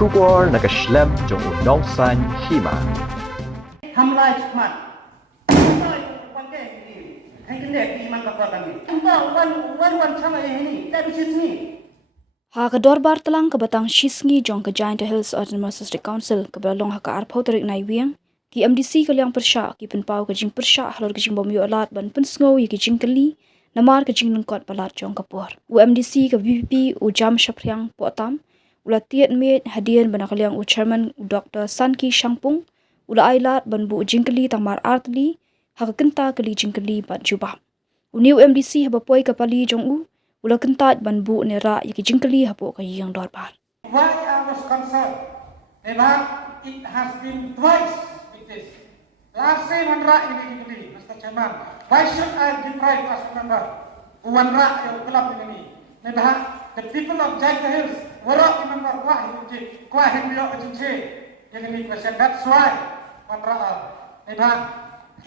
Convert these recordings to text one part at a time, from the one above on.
Kubor nakaslem jong unong san Hima. ทำลายมันวันแก่ดีให้กันเด็กดีมันก็พอกันนี่วันช่างไอ้นี่ได้ไปชิดนี่ Ha ka dorbar talang ka batang shisngi jong ka Giant Hills Autonomous District Council ka balong ha ka arpau tarik nai wiang ki MDC ka Liang Pyrshah ki penpau ka Jing Pyrshah halor ka Jing Bomyo alat ban pensngo ki Jingkylli namar ka Jing Lyngkot Palat jong ka por u MDC ka VP u jam shapriang potam ula tiet met hadian ban ka Liang u chairman u Dr. Sanki Shangpung ula ailat ban bu Jingkylli tamar artli ha ka kenta ka li Jingkylli ban jubah u new MDC ha bapoi ka pali jong u ula kentat ban bu nera yaki Jingkylli hapo ka yang dorbar. Why I was concerned about it has been twice with this. Last time one right in the Mr. Chairman. Why should I deprive us member one right yang kelab ini? Nebah the people of Jingkylli Hills were up member kuah himlo agency yang ini question. That's why one right. Nebah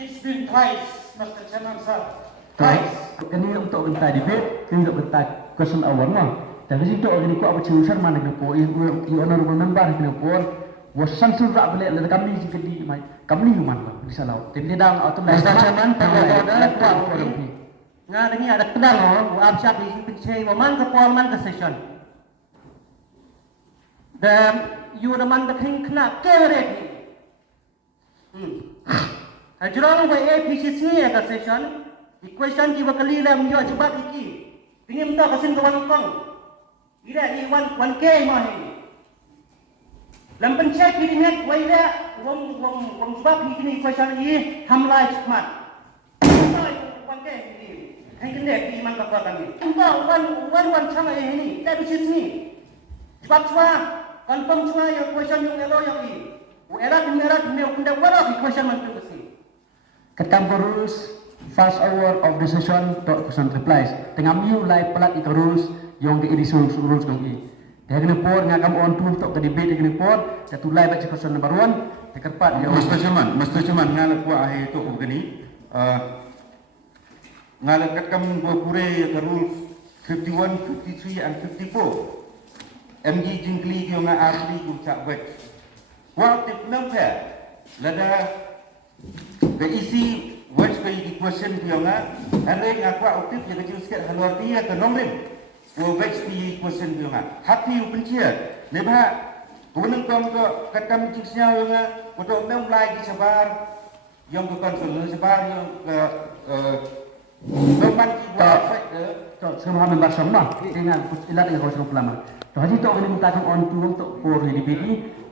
it's been twice, Mr. Chairman sir. Twice. Ini untuk kita debate, ini untuk kita question awal lah. Tapi itu orang itu apa cerusan mana kita, ini honorable member kita pun, wasan surat balik, lalu kami Jingkylli, kami human di sana. Tapi dia dah otomatis. Macam mana? Nggak ada ni ada pedang oh, apa siapa ini pencari, waman ke polman ke session. Dan you ada mana kena kena keret. Hajuran apa APC ni ada session. Question ki bakali la myo jebak iki. Tingin ta kasin kawan kong. Ira ni wan ke ma ni. Lam pencet ki dingat wai la wong jebak ni question ni hamlai chmat. Wan ke ni. Hai kene ki man ka kan ni. Ta wan chang ai ni. Da bi chis ni. Jebak chwa confirm chwa yo question yung elo yang ni. U erat me unda wara ki question man tu besi. Ketam terus first hour of the session to question replies. Tengah miu live pelat itu rules yang di edisi rules kong i. Dia kena por ngakam on tu untuk ke debate dia kena por. Satu live baca question number 1. Tekerpat dia. Mr. Chairman ngalak kuah ahe tu begini. Ngalak kakam pure ke rules 51, 53 and 54. MG Jingkylli kyo nga asli kyo cak wet. Kuah tip nampak. Lada ke isi watch by question bianga ane ngakwa aktif yang kecil sikit halor dia ke nomrim wo watch by question bianga happy upencia neba bunung kom ko katam jiksnya bianga untuk mem lagi sabar yang ke konsul sabar yang ke memban ki wa fight to semua member sama dengan ilat yang kau pelama. To haji to ini minta on tu untuk por ini bini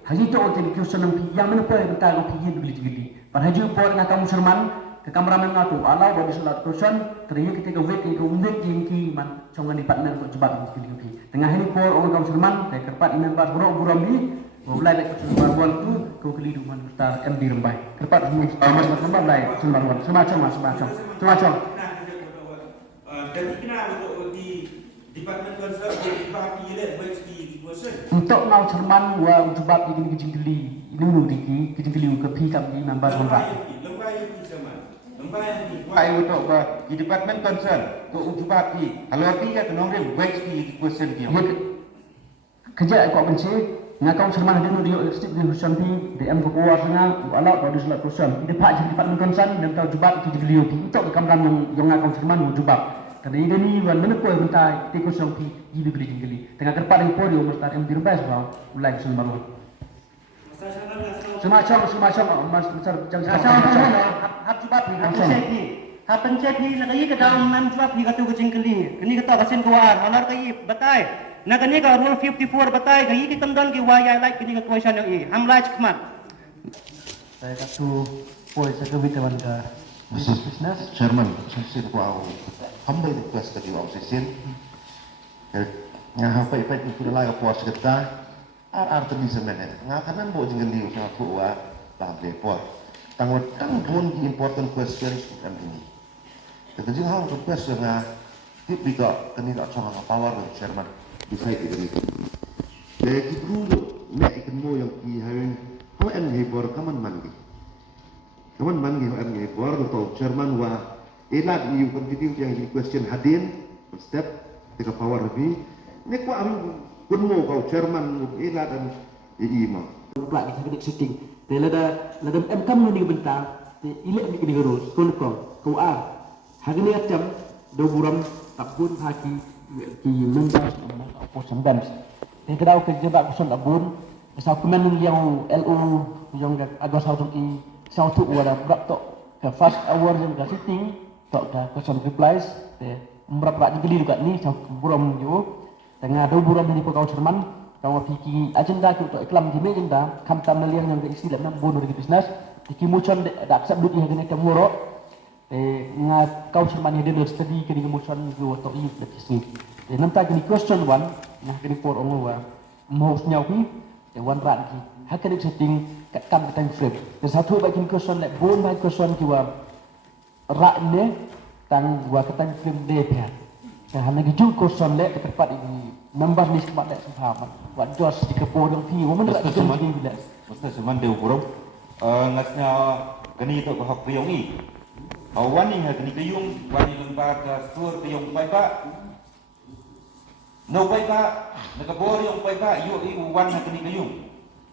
haji to jadi question yang mana per minta ko piye beli. Pada haji por ngakam Musliman ke kameramen ngatu alau bagi solat person teriak kita ke wait ke undik jingki man songan di partner untuk jebak di tengah hari por orang kaum Sulman saya kerpat member buram di mulai dari Sulman tu ke keliduman kita MD Rembai kerpat semua mulai Sulman semacam dan kenapa untuk di department concern di parti ile wait di question untuk ngau Sulman wa jebak di Jingkylli ini di Jingkylli ke pi kami member Sulman Why untuk di department concern ke ujubat ki halor dia ke nomrim watch di question dia. Kerja kau benci ngakau Sulman ada di stick di Husan pi DM ke bawah sana alat pada solat person. Dia pak jadi department concern dan kau jubat ke Jingkylli untuk ke kamran yang ngakau Sulman jubat. Kerana ini ni wan mana kau minta tikut sampi di Jingkylli. Tengah kerpat yang podium mesti MD Rebas bang mulai Sulman. Semacam mas besar jangan hab jubat ni hab cepi hab pencepi lagi ke dalam mem jubat ni kata ke Jingkylli kini kata kasin kuar halar kai batai na kini ka rule 54 batai kai ki tamdan ki waya like kini ka question yang i hamlai chmat saya satu poin saya kebitawan ke Mr. Chairman, saya kuah humble request ke diwak sesin. Yang apa itu sudah layak puas kita. Arti sebenarnya, ngakanan bawa Jingkylli sama kuah bahagia puas. Tanggut pun important questions bukan ini. Ketika hal request dengan tip juga kini tak sangat power dan chairman di fight ini. Jadi kita dulu nak ikan mo yang ki having how and hebor kaman mangi how and hebor atau chairman wa elat you continue yang di question hadin step tiga power lebih. Ni kuah kun mo kau chairman elat dan Hima. Plat di sakit setting. Te lada em kam ni bentang. Te ilek ni gerus. Kau kau hari ni macam do buram tabun haki ki members operation dance. Te kedau ke jebak kusun tabun. Asal kemen yang LO yang agak satu ki satu wala berak tok ke first hour yang ke sitting tok ke kusun replies te berapa Jingkylli juga ni satu buram jo. Tengah do buram ni kau cerman kau fikir agenda tu tok iklam di agenda kam tam Liang yang isi dalam bonus di bisnes. Ki mucon dak sab dut yang kena kemuro nga kau cerman dia dah study kini mucon go tok i di sini. Nampak kini question one nah kini for ongo wa mau nyau ki one ran ki hakani setting kat kam time frame. Dan satu bagi question like bon bagi question ki wa rak ne tang wa kat time frame de pia. Dan hanya gitu question le tepat ini members ni semak dak saham. Wa jos di kepodong pi wa mendak itu ni bila. Masa cuman dia burung ngasnya kini itu bahak priong i. Awan ni kini kayung wani lembar ke sur kayung pai pak. No pai pak nak bor yang pai pak yo i wan kini kayung.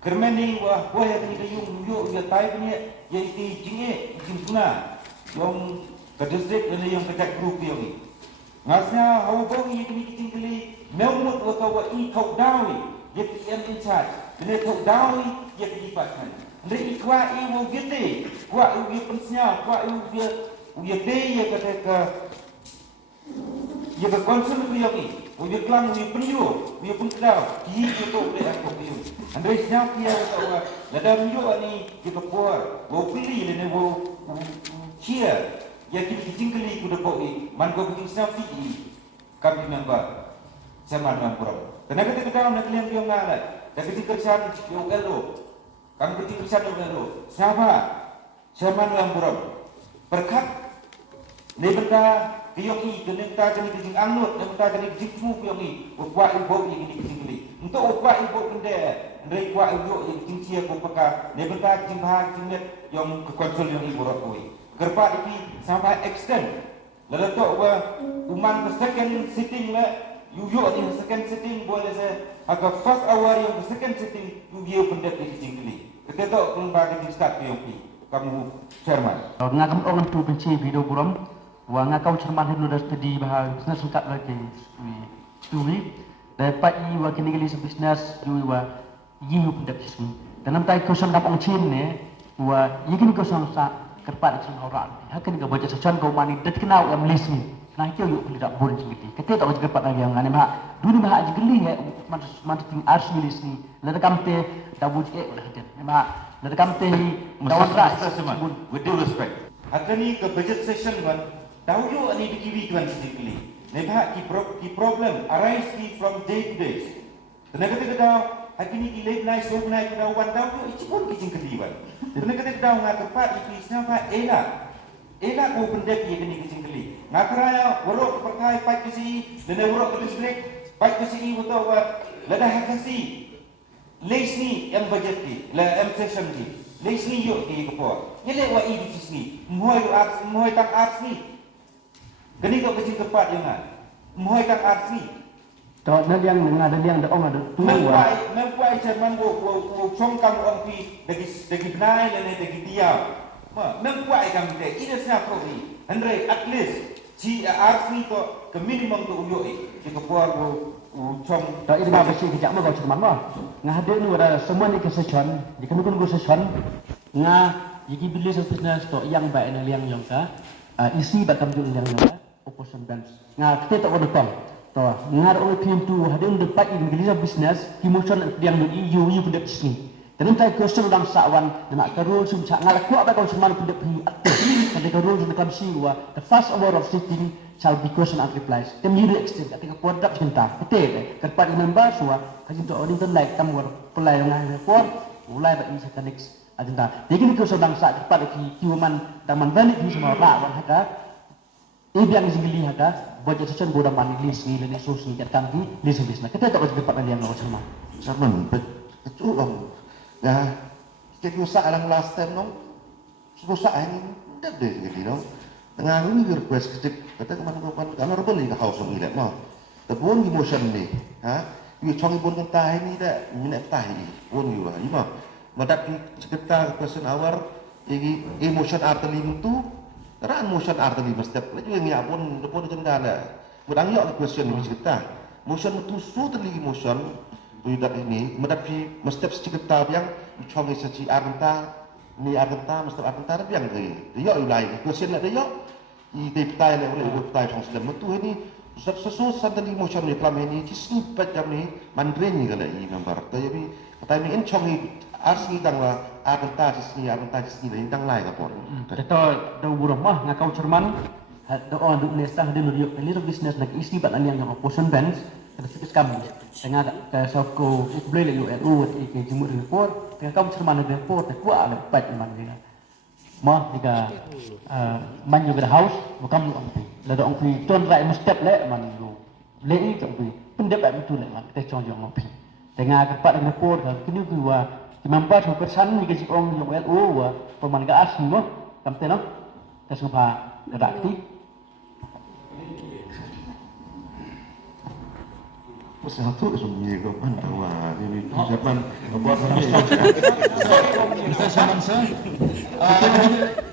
Kermeni wah boy kini kayung yo dia tai punya ye ti jinge jimpuna. Yang ke distrik ini yang kecak group yang ni. Ngasnya hawa bong ye kini Jingkylli memut atau wa i kau dawi ye yang in charge. Ini kau dawi ye dipakai. Ndai kwa i wo gete kwa u pensnya kwa u de ye kata ke ye ke konsul yang ni u klang u penyu u pendau ki to de aku penyu andai siap dia tahu lada penyu ni kita puar wo pilih le wo chia ya ki Jingkylli ku de boi man ko ki siap fi kami member sama member kenapa kita tahu nak liang yang ngalai tapi kerjaan yo elo kami bertiga satu dulu. Siapa? Chairman yang buruk. Berkat nebenta kiyongi kenenta kini kijing anut nebenta kini kijing fu kiyongi. Upwa ibu ini kini Jingkylli. Untuk upwa ibu kende, dari upwa ibu yang kijing cia ko peka nebenta kijing bahar kijing yang kekonsul yang ibu rakui. Kerpa iki sampai extend. Lalu tu uman ke second sitting le, yuyuk di second sitting boleh saya agak first hour yang second sitting yuyuk pendet di Jingkylli. Kita tahu kelembagaan di start POP kamu chairman. Ngakam orang tu benci video buram, wa ngakau cerman hendak dah studi bahas bisnes singkat lagi. Studi dapat i wa kini kali bisnes ju wa yiu pendak sini. Dan nampai kosan kap ong chin ne wa yikin kosan sa kerpat chin orang. Hakan ga baca secan kau mani det kenal am list ni. Nah itu yuk tidak bon Jingkylli. Kita tak kerpat lagi yang ngane bah. Dulu bah Jingkylli he man ting ars list ni. Lada kamte dabuj ulah hadir. Memang lada kamte dawan ras teman. With due respect. Hakani ke budget session kan. Tahu yo ani dikiwi kan Jingkylli. Nebah ki problem arise from day to day. Tenaga kita tahu hakini ki late night so night kita wan tahu yo icipun ki Jingkylli kan. Tenaga kita tahu ngak tepat itu siapa Ela ko pendek ye kini Jingkylli. Ngakraya worok perkai pai kisi, dan worok ke distrik pai kisi betul wa lada hakasi. Les ni yang budget ni, la M session ni. Les ni yo ki ko. Ye le wa i di sini. Mohoi arts, mohoi tak arts ni. Kini ko kecil tepat yang ngah. Mohoi tak arts ni. Tahu nak yang ada yang ada orang ada tu wa. Mempuai cerman wo chongkang orang pi dagi benai le dagi diam. Mempuai kami dek, ini siapa ni? Andre at least si arts ni to ke minimum tu uyoi. Jika puar wo chong. Tahu ini apa sih kejap kau cerman mah. Ngah ada ni ada semua ni kesession. Jika nukun kesession, ngah jiki beli bisnes to yang baik ni yang ka isi bakam jul yang ka opposition dance. Ngah kita tak ada tong. To ngah orang pintu ada depan ini bisnes, emotion yang ni you pendak sini. Dan entah question udang sawan nak karul sumca ngalak kuat bakal seman pendak pi aktif. Kada karul jul kam siwa the first hour of sitting shall be question and replies. Tem you extend ketika produk cinta. Betul. Kerpat member suwa kasi to orang tu like kamu pelai ngai for mulai bak ini second next agenda. Jadi ni question udang sa kerpat ki human daman balik ni semua rak wan haka. Ibiang Jingkylli haka budget session boda man list ni le sos ni kat kami list bisnes. Kita tak boleh kerpat yang ngau sama. Cerman betul om. Ya, kita rusak dalam last time nong, rusak yang tidak deh gitu nong. Tengah ini request kecil, kata kemana-mana, honorable ni kau semua lihat mah. Tepuan emotion ni, Yu chong ibon kan tahi ni dah minat tahi pun yu lah. Ima madat kita question hour ini emotion arteli itu ran emotion arteli mesti lagi yang ya pun jenda dah. Mudang yok question ni cerita. Emotion itu su teli emotion budak ini madat mesti cerita yang chong isaci arta ni arta mesti arta yang ke. Yok ulai question nak yok. I diptai le oleh diptai chong sedem tu ini sesuatu santali emotion ni kelam ini kisni pecam ni mandrin ni kalau ini gambar tapi kata ini encong ni asli tanglah arta kisni ni tang lai kapon. Kita dah berumah ngakau Jerman, dah orang duk nesta dia nuriuk little business nak isi bat yang opposition bands kita sikit kami. Tengah ke soko boleh le ULU ke jemur report, tengah kau Jerman le report tak kuat le pat man dia. Mah jika man juga house bukan orang pi. Lalu orang pi tuan rai mesti le man lu. Le ini orang pi pendep betul le man kita cong orang pi. Tengah kepat dengan report kini gua memang tu persan ni ke orang yang ULU wa peman ga asli mo kamte no. Kita semua redakti. Satu semuanya kau pantawa ini siapa buat ini. Bisa sama saya.